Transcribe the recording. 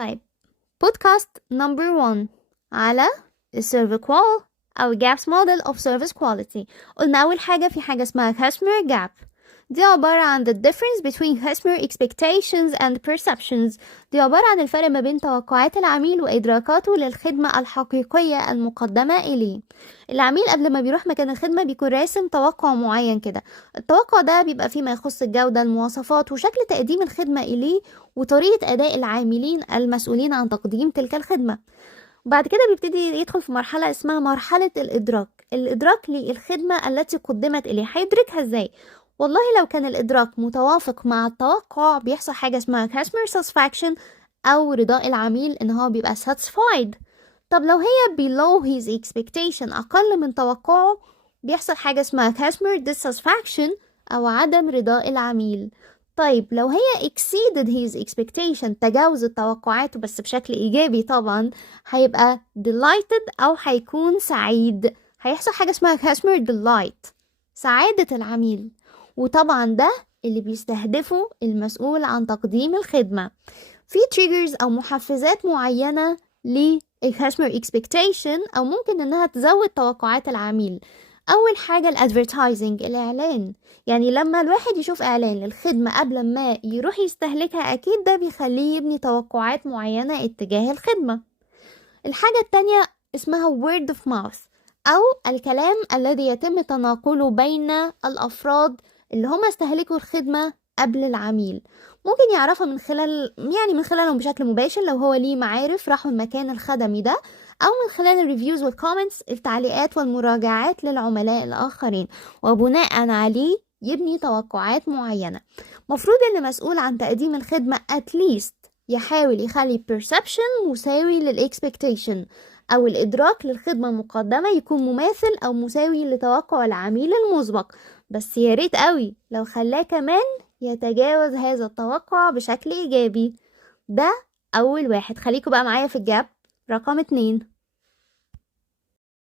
طيب بودكاست نمبر 1 على السيرفي كوال أو جابس موديل of service quality. قلنا أول حاجة في حاجة اسمها customer gap. دي عبارة عن the difference between customer expectations and perceptions. دي عبارة عن الفرق ما بين توقعات العميل وإدراكاته للخدمة الحقيقية المقدمة إليه. العميل قبل ما بيروح مكان الخدمة بيكون راسم توقع معين كده. التوقع ده بيبقى فيما يخص الجودة، المواصفات، وشكل تقديم الخدمة إليه، وطريقة أداء العاملين المسؤولين عن تقديم تلك الخدمة. وبعد كده بيبتدي يدخل في مرحلة اسمها مرحلة الإدراك للخدمة التي قدمت إليه. هيدركها إزاي؟ والله لو كان الإدراك متوافق مع التوقع بيحصل حاجة اسمها customer satisfaction أو رضاء العميل إن هو بيبقى satisfied. طب لو هي below his expectation أقل من توقعه بيحصل حاجة اسمها customer dissatisfaction أو عدم رضاء العميل. طيب لو هي exceeded his expectation تجاوزت توقعاته بس بشكل إيجابي طبعا هيبقى delighted أو هيكون سعيد. هيحصل حاجة اسمها customer delight، سعادة العميل. وطبعا ده اللي بيستهدفه المسؤول عن تقديم الخدمة. في triggers أو محفزات معينة للcustomer expectation أو ممكن إنها تزود توقعات العميل. أول حاجة الادفيرتايزنج، الإعلان. يعني لما الواحد يشوف إعلان للخدمة قبل ما يروح يستهلكها أكيد ده بيخليه يبني توقعات معينة اتجاه الخدمة. الحاجة التانية اسمها word of mouth أو الكلام الذي يتم تناقله بين الأفراد اللي هم استهلكوا الخدمة قبل العميل. ممكن يعرفها من خلالهم بشكل مباشر لو هو ليه معارف راحوا المكان الخدمي ده، أو من خلال الريفيوز والكومنتس، التعليقات والمراجعات للعملاء الآخرين، وبناء عليه يبني توقعات معينة. مفروض إن مسؤول عن تقديم الخدمة at least يحاول يخلي perception مساوي للإكسبكتيشن أو الإدراك للخدمة المقدمة يكون مماثل أو مساوي لتوقع العميل المسبق. بس يا ريت قوي لو خلاه كمان يتجاوز هذا التوقع بشكل إيجابي. ده أول واحد. خليكوا بقى معايا في الجاب رقم 2.